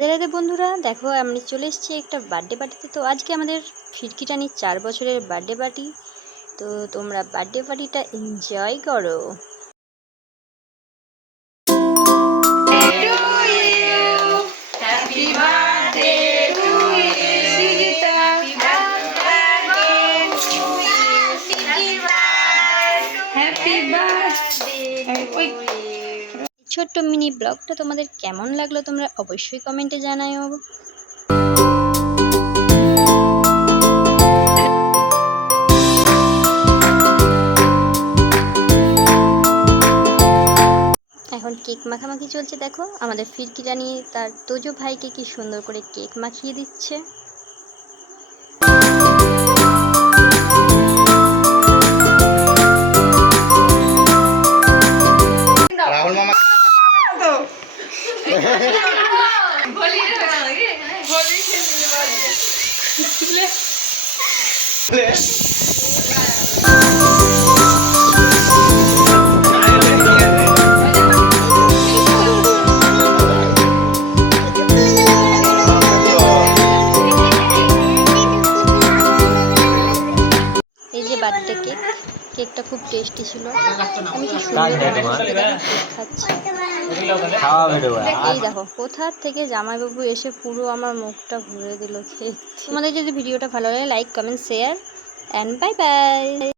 রাধে রাধে বন্ধুরা, দেখো আমি চলে এসেছি একটা বার্থডে পার্টিতে। তো আজকে আমাদের ফিরকিটানির 4 বছরের বার্থডে পার্টি। তো তোমরা বার্থডে পার্টিটা এনজয় করো। ছোট্ট মিনি ব্লগটা তোমাদের কেমন লাগলো তোমরা অবশ্যই কমেন্টে জানাও। এখন কেক মাখামাখি চলছে। দেখো আমাদের ফিরকিটানি তার তোজো ভাইকে কি সুন্দর করে কেক মাখিয়ে দিচ্ছে। রাহুল মামা এই যে বার্থডে কেক, কেকটা খুব টেস্টি ছিল। আমি কি সুন্দর কেক খাচ্ছি। এই দেখো কোথা থেকে জামাইবাবু এসে পুরো আমার মুখটা ভরে দিল কেক। তোমাদের যদি ভিডিওটা ভালো লাগে like comment share and bye bye.